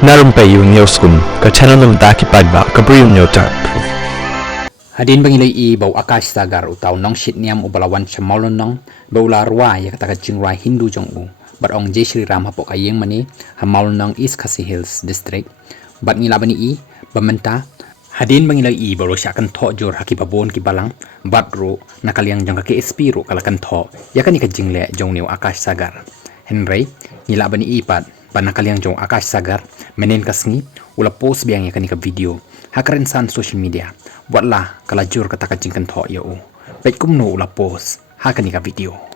Narumpayu Neoskun, ka channel ng Daki Pagba, Gabriel Nyotarp. Hadin bangilay I bau Akash Sagar utaw nong shit niam ubalawan chamalon nong baula ruai ya kata chingrai Hindu jong u bat ong Jai Shri Ram hapok ayeng mani hamalon nong East Khasi Hills district bat ngilabani I bamenta hadin bangilay I bau syakan tho jor haki babon ki balang bat ro nakaliang jong kaki SP ro kalakan tho yakan ika jingle jong niu Akash Sagar Henry ngilabani I pat panakaliang jong Akash Sagar menen kasngi ula post biang yakan ika video hakarin san social media buatlah kalajur kata kajingkan tho yo pet kumno ula post hakan ika video